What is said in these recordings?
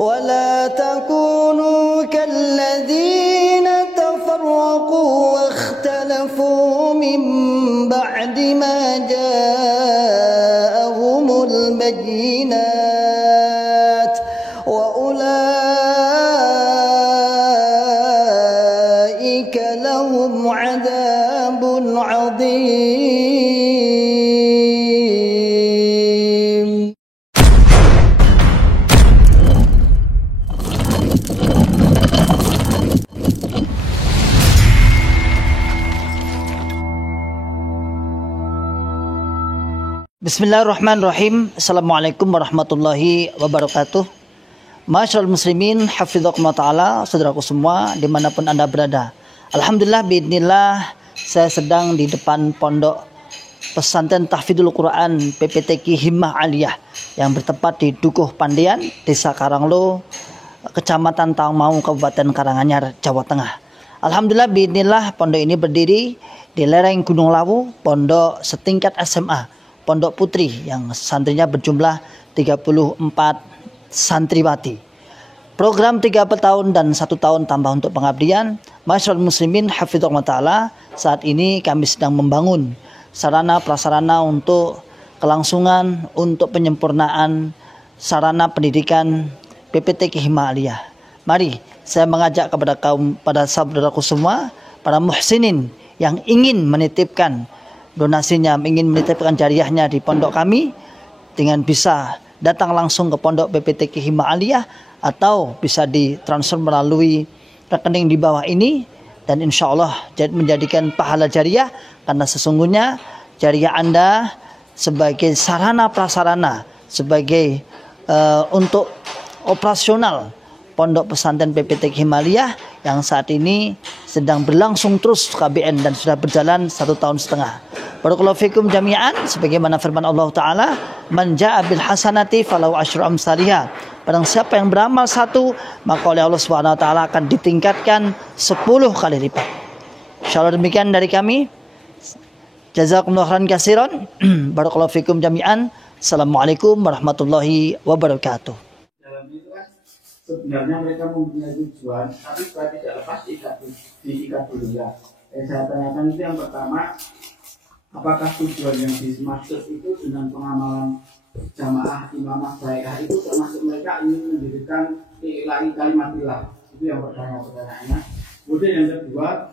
ولا تكونوا كالذين تفرقوا واختلفوا من بعد ما جاءهم البينات وأولئك لهم عذاب عظيم. Bismillahirrahmanirrahim. Assalamualaikum warahmatullahi wabarakatuh. Masyaallah muslimin, hafizakumullah ta'ala, saudaraku semua dimanapun anda berada. Alhamdulillah, biidznillah, saya sedang di depan pondok pesantren tahfidzul Quran PPTQ Himmah Aliyah yang bertempat di Dukuh Pandian, Desa Karanglo, Kecamatan Tawangmangu, Kabupaten Karanganyar, Jawa Tengah. Alhamdulillah, biidznillah, pondok ini berdiri di lereng Gunung Lawu, pondok setingkat SMA, Pondok Putri, yang santrinya berjumlah 34 santriwati. Program 3 tahun dan 1 tahun tambah untuk pengabdian. Masyaallah muslimin, hafizakumullah ta'ala, saat ini kami sedang membangun sarana prasarana untuk kelangsungan, untuk penyempurnaan sarana pendidikan PPTQ Himmah Aliyah. Mari saya mengajak pada saudaraku semua, para muhsinin yang ingin menitipkan donasinya, ingin menitipkan jariahnya di pondok kami, dengan bisa datang langsung ke pondok PPTQ Himmah Aliyah atau bisa ditransfer melalui rekening di bawah ini, dan insya Allah menjadikan pahala jariah, karena sesungguhnya jariah Anda sebagai sarana prasarana, sebagai untuk operasional pondok pesantren PPTQ Himmah Aliyah yang saat ini sedang berlangsung terus KBN dan sudah berjalan 1,5 tahun. Barakallahu fikum jami'an, sebagaimana firman Allah Ta'ala, man ja'a bil hasanati falahu asyru amsalihha. Barang siapa yang beramal 1, maka oleh Allah Subhanahu wa taala akan ditingkatkan 10 kali lipat. Insyaallah demikian dari kami. Jazakumullahu khairan katsiran. Barakallahu fikum jami'an. Assalamualaikum warahmatullahi wabarakatuh. Dalam itu kan sebenarnya mereka mempunyai tujuan, tapi supaya tidak lepas diikat dulu ya. Saya tanyakan itu yang pertama, apakah tujuan yang dimaksud itu dengan pengamalan jamaah imamah baikah itu termasuk mereka ingin mendirikan ilahi kalimatillah? Itu yang pertanyaannya. Kemudian yang kedua,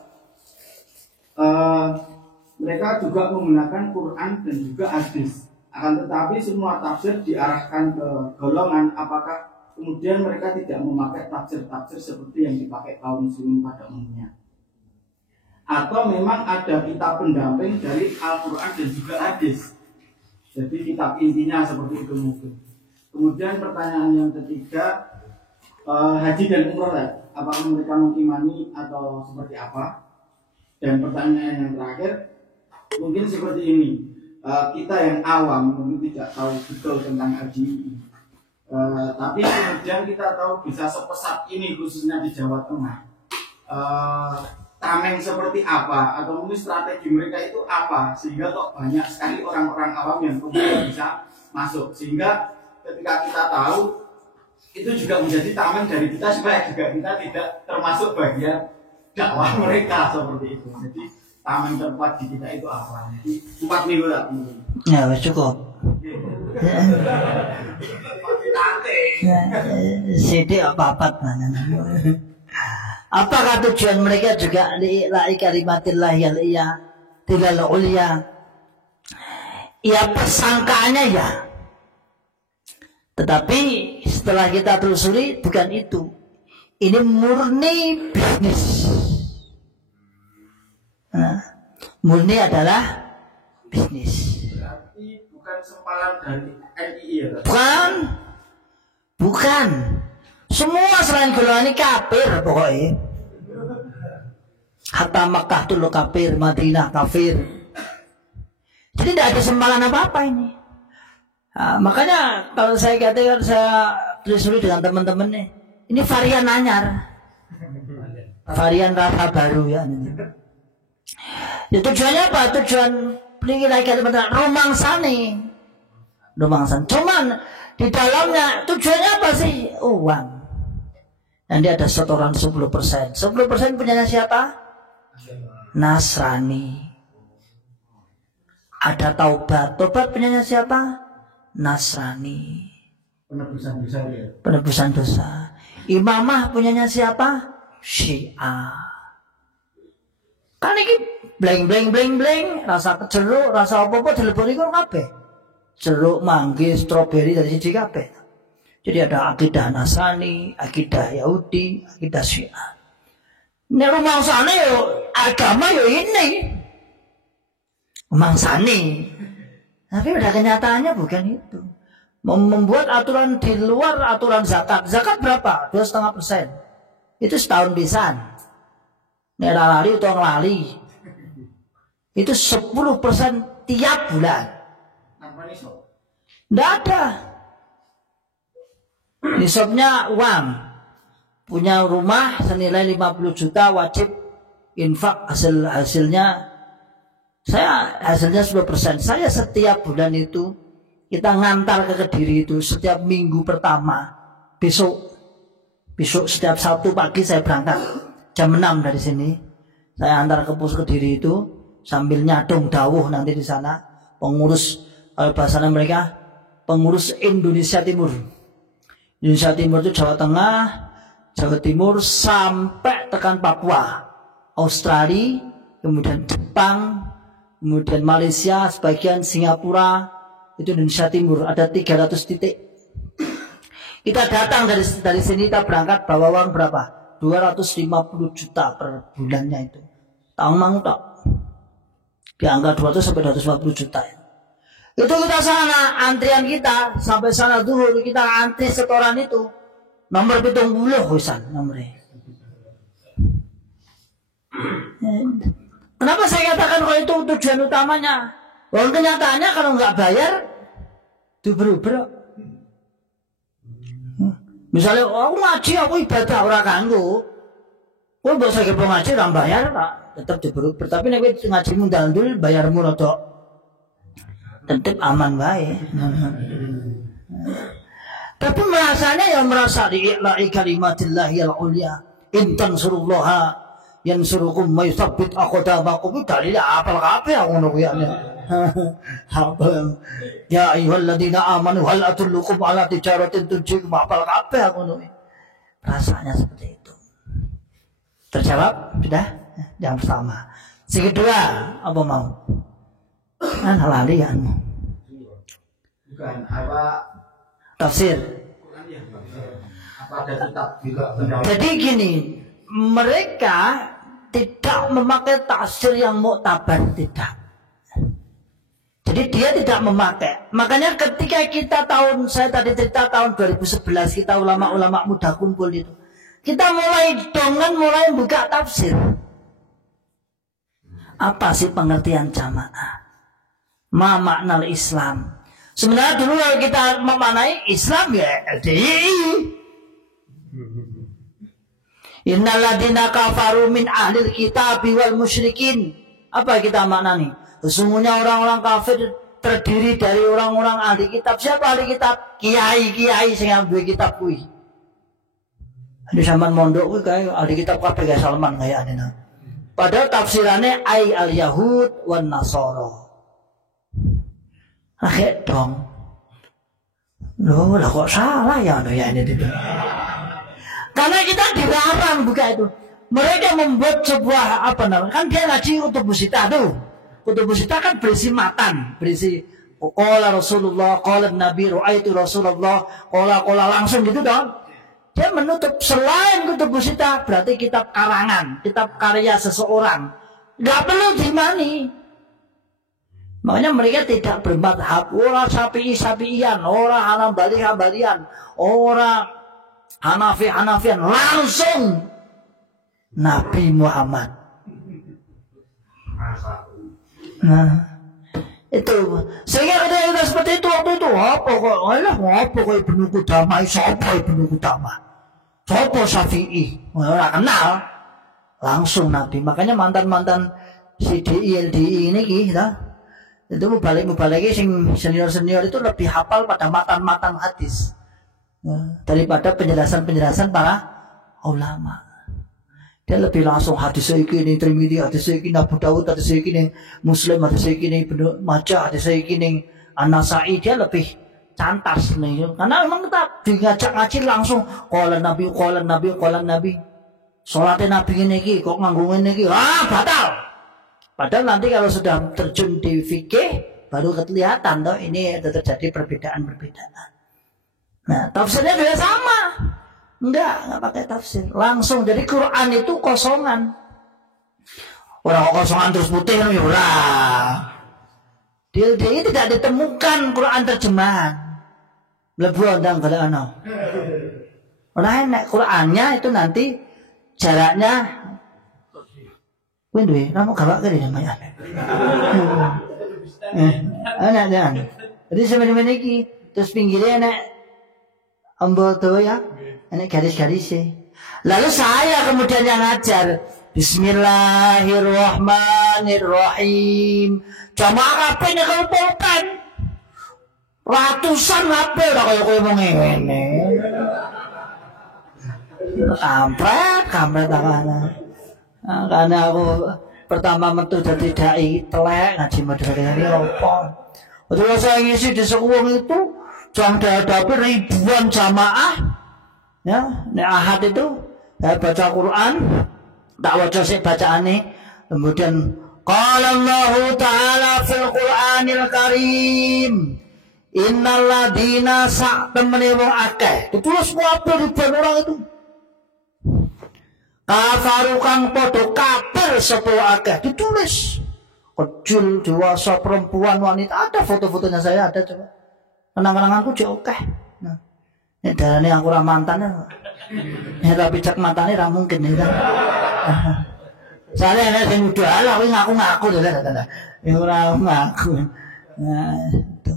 mereka juga menggunakan Quran dan juga hadis. Akan tetapi semua tafsir diarahkan ke golongan, apakah kemudian mereka tidak memakai tafsir-tafsir seperti yang dipakai kaum muslimin pada umumnya? Atau memang ada kitab pendamping dari Al-Quran dan juga hadis, jadi kitab intinya seperti itu mungkin. Kemudian pertanyaan yang ketiga, haji dan umroh, apakah mereka mengimani atau seperti apa? Dan pertanyaan yang terakhir mungkin seperti ini, kita yang awam mungkin tidak tahu betul tentang haji ini, tapi kemudian kita tahu bisa sepesat ini khususnya di Jawa Tengah. Tameng seperti apa atau mungkin strategi mereka itu apa sehingga kok banyak sekali orang-orang awam yang kemudian bisa masuk, sehingga ketika kita tahu itu juga menjadi tameng dari kita supaya juga kita tidak termasuk bagian dakwah mereka seperti itu. Jadi tameng terkuat di kita itu apa? Jadi 4 minggu lah mungkin. Ya cukup. Sidik apa-apa mana? Apakah tujuan mereka juga li'ila'i kalimatillah ya tilal ulia? Ya persangkaannya ya. Tetapi setelah kita telusuri bukan itu. Ini murni bisnis. Murni adalah bisnis. Berarti bukan sempalan dari NII ya? Bukan. Semua selain golongan ini kafir pokoknya. Hatta Makkah dulu kafir, Madinah kafir. Jadi tidak ada sempalan apa-apa ini. Makanya kalau saya katakan, saya telusuri dengan teman-teman nih, ini varian anyar, varian rasa baru ya. Ya tujuannya apa? Tujuan peninggalan kalimat rumangsan. Cuman di dalamnya tujuannya apa sih? uang. Nanti ada setoran 10%. 10% punyanya siapa? Nasrani. Ada taubat. Taubat punyanya siapa? Nasrani. Penebusan dosa ya. Penebusan dosa. Imamah punyanya siapa? Syiah. Kan ini bleng, rasa jeruk, rasa apa-apa dileboni kok kabeh. Jeruk, manggis, stroberi dari siji kabeh. Jadi ada akidah Nasrani, akidah Yahudi, akidah Syiah. Nek rumangsane yo agama yo ini. Rumangsane. Tapi pada kenyataannya bukan itu. Membuat aturan di luar aturan zakat. Zakat berapa? 2,5%. Itu setahun pisan. Nek lali utawa nglali. Itu 10% tiap bulan. Nggak ada. Nisabnya uang. Punya rumah senilai 50 juta wajib infak hasilnya 10%. Saya setiap bulan itu kita ngantar ke Kediri itu setiap minggu pertama. Besok setiap Sabtu pagi saya berangkat jam 6 dari sini. Saya antar ke pos Kediri itu sambil nyadong dawuh nanti di sana pengurus bahasanya mereka pengurus Indonesia Timur. Indonesia Timur itu Jawa Tengah, Jawa Timur sampai tekan Papua, Australia, kemudian Jepang, kemudian Malaysia, sebagian Singapura, itu Indonesia Timur ada 300 titik. Kita datang dari sini kita berangkat bawa uang berapa? 250 juta per bulannya itu. Tahu mang tak? Di angka 200 sampai 250 juta. Itu kita sana antrian kita sampai sana dulu kita antri setoran itu nomor 70 wisan nomornya. Kenapa saya katakan kalau itu tujuan utamanya? Walaupun kenyataannya kalau nggak bayar diuber-uber. Misalnya aku ngaji aku ibadah orang kanggo, aku bisa ke ngaji orang bayar tak tetap diuber-uber. Tapi nek ngaji mundal dulu bayarmu rodok tetap aman baik. Tapi merasanya yang merasa di'ila'i kalimatillahil ulya. In tansurullaha yansurukum wa yuthabbit aqdamakum. Dalilnya apal kabeh ngono kuwi. Ya ayyuhalladzina amanu hal adullukum ala tijaratin tunjikum apal kabeh ngono kuwi. Rasanya seperti itu. Terjawab sudah? Yang pertama. Yang kedua, apa mau? Kan halalian. Bukan apa tafsir. Apa ada kitab juga. Jadi gini, mereka tidak memakai tafsir yang muktabar, tidak. Jadi dia tidak memakai. Makanya ketika saya tadi cerita tahun 2011 kita ulama-ulama muda kumpul itu. Kita mulai buka tafsir. Apa sih pengertian jamaah? Ma makna Islam. Sebenarnya dulu kalau kita memaknai Islam ya LDI. Innal ladzina kafaru min ahlil kitab wal musyrikin. Apa kita maknani? Sesungguhnya orang-orang kafir terdiri dari orang-orang ahli kitab. Siapa ahli kitab? Kiai-kiai sing duwe kitab kuwi. Di zaman mondok kuwi kae ahli kitab kabeh kae Salman kaya anena. Padahal tafsirannya ai al-yahud wan nasara. Akhir dong. Loh, lah kok salah ya ini itu. Karena kita dilarang buka itu. Mereka membuat sebuah apa namanya? Kan dia ngaji kutubusita tuh. Kutubusita kan berisi matan, berisi qala Rasulullah, qala Nabi, ra'aitu Rasulullah, qala langsung gitu dong. Dia menutup selain kutubusita berarti kitab karangan, kitab karya seseorang. Enggak perlu dimani. Makanya mereka tidak bermadhab. Orang Syafi'ian, orang Hambalian, orang Hanafian, langsung Nabi Muhammad. Nah, itu sehingga ketika seperti itu waktu itu apa kok Ibnu Qudamah, siapa Ibnu Qudamah, siapa Syafi'i, orang kenal langsung Nabi. Makanya mantan si LDI ini kita itu mubalik sing senior itu lebih hafal pada matan hadis. daripada penjelasan-penjelasan para ulama. Dia lebih langsung hadis iki ning Tirmidzi, hadis iki ning Abu Dawud, hadis iki ning Muslim, hadis iki ning Ibnu Majah, hadis iki ning An-Nasa'i. Dia lebih cantas nih. Karena memang kita diajak ngaji langsung qala Nabi, qala Nabi, qala Nabi. Salatnya Nabi ini iki kok nganggo ngene iki, batal. Padahal nanti kalau sudah terjun di fikih baru kelihatan toh ini terjadi perbedaan-perbedaan. Nah, tafsirnya juga sama. Enggak pakai tafsir. Langsung jadi Quran itu kosongan. Orang kosongan terus putih ya ora. Dia tidak ditemukan Quran terjemahan. Mlebu ndang golek ana. Ora enak Qurannya itu nanti jaraknya kuwi duwe ramu gawake dene namanya. Ana dan. Jadi sebenarnya iki terus pinggirnya enak ambal tuh ya. Ini garis-garisnya. Lalu saya kemudian yang ngajar Bismillahirrahmanirrahim. Jamaah apa ini kalau pulpen ratusan apa udah kayak mau ngene. Kampret tangannya. Nah, karena aku pertama metu jadi dai telek ngaji modern ini apa. Waktu saya ngisi di sekolah itu jam dihadapi ribuan jamaah. Ya, nek ahad itu saya baca Quran, tak waca sik bacaane, kemudian qala Allah taala fil Qur'anil Karim innal ladina sa'tamani wong akeh. Ditulis kabeh ribuan orang itu. Kafaru kang padha kafir sapa akeh ditulis. Kecil, dewasa, perempuan, wanita, ada foto-fotonya saya ada coba. Kenang-kenanganku jauh akeh. Nah. Ini darahnya yang kurang mantan ya tapi cek matanya tidak mungkin ya. Soalnya ini yang udah lah ngaku-ngaku yang kurang ngaku. Nah itu.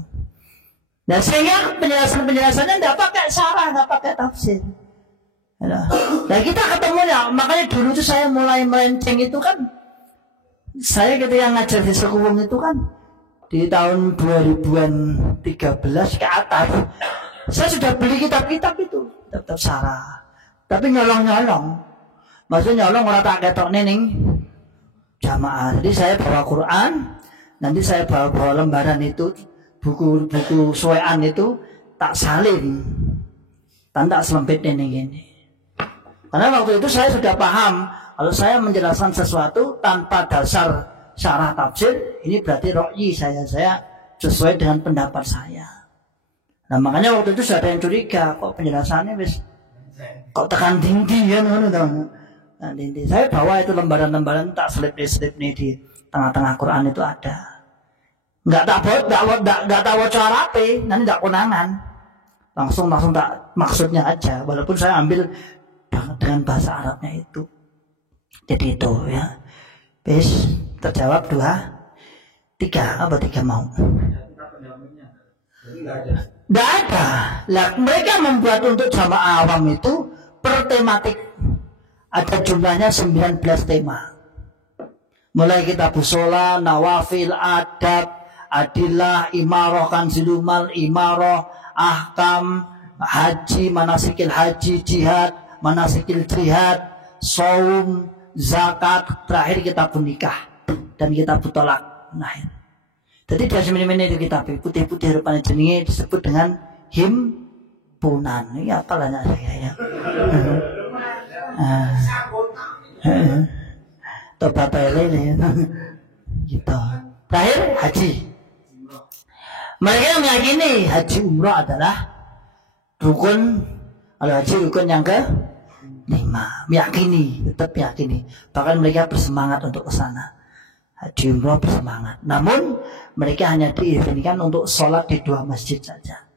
Nah sehingga penjelasannya tidak pakai syarah, tidak pakai tafsir. Nah kita ketemu ya, makanya dulu tuh saya mulai melenceng itu kan. Saya ketika ngajar di Sekuwung itu kan di tahun 2013 ke atas. Saya sudah beli kitab-kitab itu, kitab syarah. Tapi nyolong-nyolong. Maksudnya nyolong orang tak ketok ning jamaah. Jadi saya bawa Quran, nanti saya bawa lembaran itu, buku-buku suwean itu tak salin. Dan tak selempit ini. Karena waktu itu saya sudah paham kalau saya menjelaskan sesuatu tanpa dasar syarah tafsir, ini berarti ra'yi saya sesuai dengan pendapat saya. Nah makanya waktu itu sudah ada yang curiga, kok penjelasannya kok tekan tinggi ya, nah, tinggi. Saya bawa itu lembaran-lembaran tak selip nih di tengah-tengah Quran itu ada. Nggak tak baca Arabe, nanti nggak konangan. Langsung tak maksudnya aja, walaupun saya ambil dengan bahasa Arabnya itu. Jadi itu ya. Bis terjawab 2, 3 apa 3 mau? Tidak ada. Lah, mereka membuat untuk jamaah awam itu per tematik. Ada jumlahnya 19 tema. Mulai kitab sholat, nawafil, adab, adillah, imarah, kanzilumal, imarah, ahkam, haji, manasikil haji, jihad, manasikil jihad, saum, zakat, terakhir kitab nikah dan kitab tolak. Nah, jadi dia semini-mini itu kitab putih-putih rupanya jenenge disebut dengan himpunan. Ini apa lah saya ya. Tobat lele gitu. Terakhir haji. Mereka meyakini haji umrah adalah rukun. Kalau haji rukun yang ke-5. Meyakini, tetap meyakini. Bahkan mereka bersemangat untuk ke sana. Haji umrah bersemangat. Namun mereka hanya diizinkan untuk sholat di 2 masjid saja.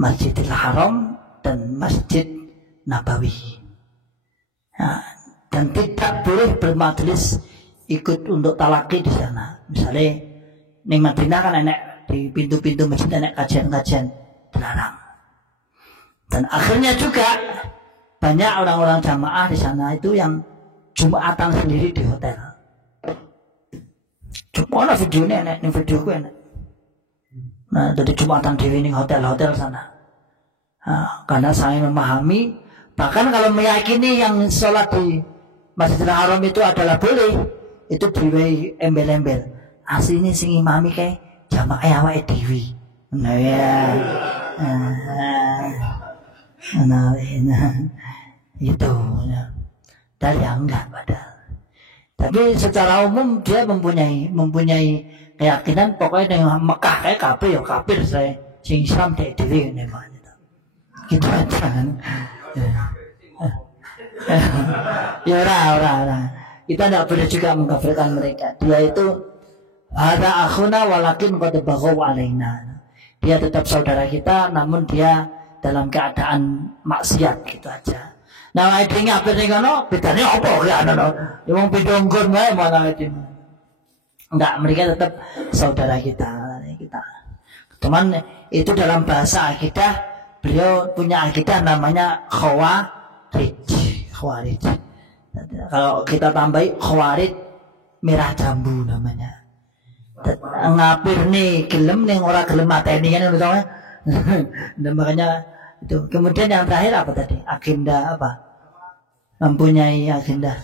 Masjidil Haram dan Masjid Nabawi. Nah, dan tidak boleh bermajelis ikut untuk talaki di sana. Misalnya di Madinah kan enak di pintu-pintu masjid enak kajian-kajian, dilarang. Dan akhirnya juga banyak orang-orang jamaah di sana itu yang Jumatan sendiri di hotel. Cuma ada videonya enak, ini videoku enak. Nah, jadi Jumatan di hotel sana. Karena saling memahami, bahkan kalau meyakini yang sholat di Masjidil Haram itu adalah boleh, itu beri embel-embel. Aslinya sing imami kayak jamaah awake dhewe. Nah ya. Itu. Dan ya enggak padahal. Tapi secara umum dia mempunyai keyakinan pokoknya dengan Mekah kayak kafir saya sing Islam dek dhewe ngene gitu aja kan. Ya ora. Kita tidak boleh juga mengkafirkan mereka. Dia itu ada akhuna walakin qad baghaw alaina. Dia tetap saudara kita namun dia dalam keadaan maksiat gitu aja. Nah, itu ngapir ning kono bedane apa ya ono. Ya wong beda nggon wae mana itu. Enggak, mereka tetap saudara kita. Cuman itu dalam bahasa akidah beliau punya akidah namanya khawarij. Kalau kita tambahi khawarij merah jambu namanya. Ngapir nih gelem ning ora gelem mateni kan ngono to. Dan makanya itu. Kemudian yang terakhir apa tadi? Agenda apa? Mempunyai agenda.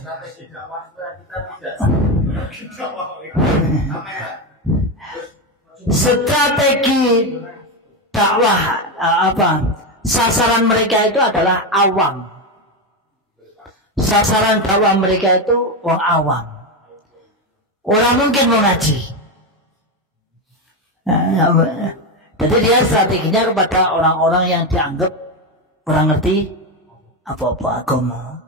Strategi dakwah apa? Sasaran mereka itu adalah awam. Sasaran dakwah mereka itu orang awam. Orang mungkin mau ngaji. Jadi dia strateginya kepada orang-orang yang dianggap kurang ngerti apa-apa agama.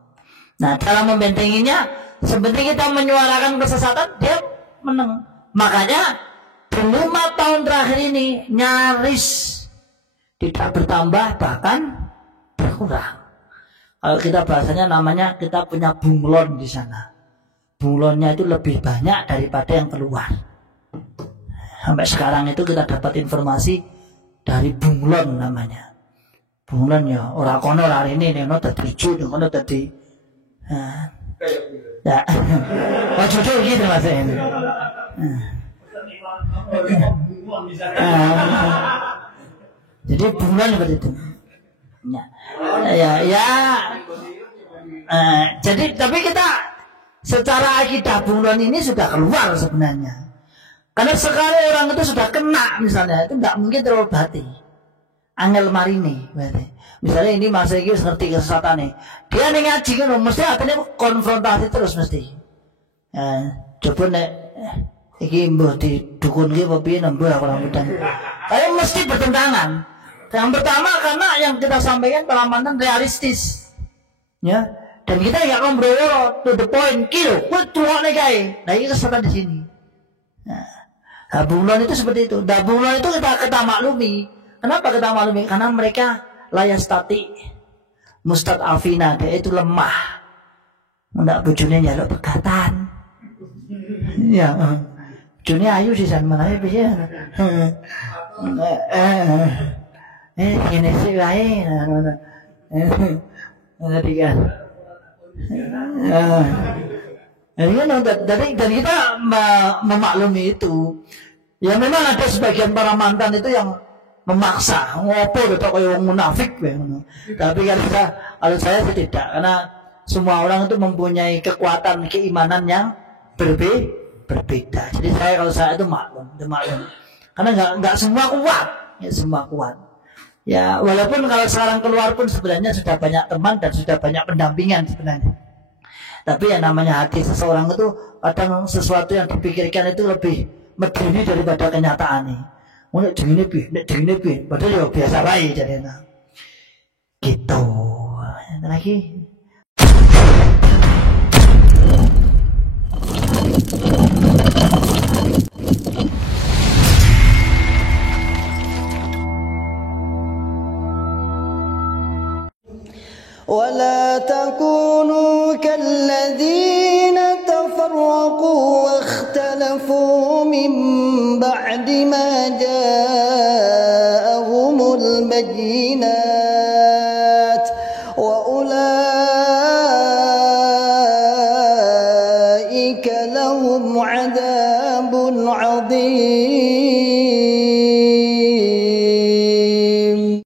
Nah, dalam membentenginya, sebenarnya kita menyuarakan kesesatan, dia menang. Makanya di 5 tahun terakhir ini nyaris tidak bertambah, bahkan berkurang. Kalau kita bahasanya namanya kita punya bunglon di sana. Bunglonnya itu lebih banyak daripada yang keluar. Sampai sekarang itu kita dapat informasi dari bunglon namanya. Bunglon ya ora kono ora rene nek dadi ijo nek kono dadi ya. Oh jodoh gitu Mas. Jadi bunglon seperti itu. Jadi tapi kita secara akidah bunglon ini sudah keluar sebenarnya. Karena sekali orang itu sudah kena misalnya itu tidak mungkin terobati. Angel marini berarti. Misalnya ini masa ini ngerti kesesatan nih. Dia nih ngaji kan mesti artinya konfrontasi terus mesti. Coba nek iki mbah di dukun ki apa piye nembah orang muda. Tapi mesti bertentangan. Yang pertama karena yang kita sampaikan Kalimantan realistis. Ya. Dan kita enggak ngobrol to the point kilo. Kuwi tuane kae. Nah, ini kesesatan di sini. Nah, bunglon itu seperti itu. Nah, bunglon itu kita maklumi. Kenapa kita maklumi? Karena mereka layas tati mustad'afina, dia itu lemah. Ndak bojone njaluk pegatan. Ya, bojone ayu sih san menawa piye. Ngene sih wae. Tadi kan. Dari kita memaklumi itu. Ya memang ada sebagian para mantan itu yang memaksa ngopo gitu kayak orang munafik tapi kalau saya tidak, karena semua orang itu mempunyai kekuatan keimanan yang berbeda. Jadi kalau saya itu maklum karena nggak semua kuat, ya semua kuat. Ya walaupun kalau sekarang keluar pun sebenarnya sudah banyak teman dan sudah banyak pendampingan sebenarnya. Tapi yang namanya hati seseorang itu kadang sesuatu yang dipikirkan itu lebih medeni daripada kenyataan nih. Nek dengine piye, padahal ya biasa wae jadinya. Gitu. Lagi. ولا تكونوا كالذين تفرقوا واختلفوا من بعد ما جاءهم البينات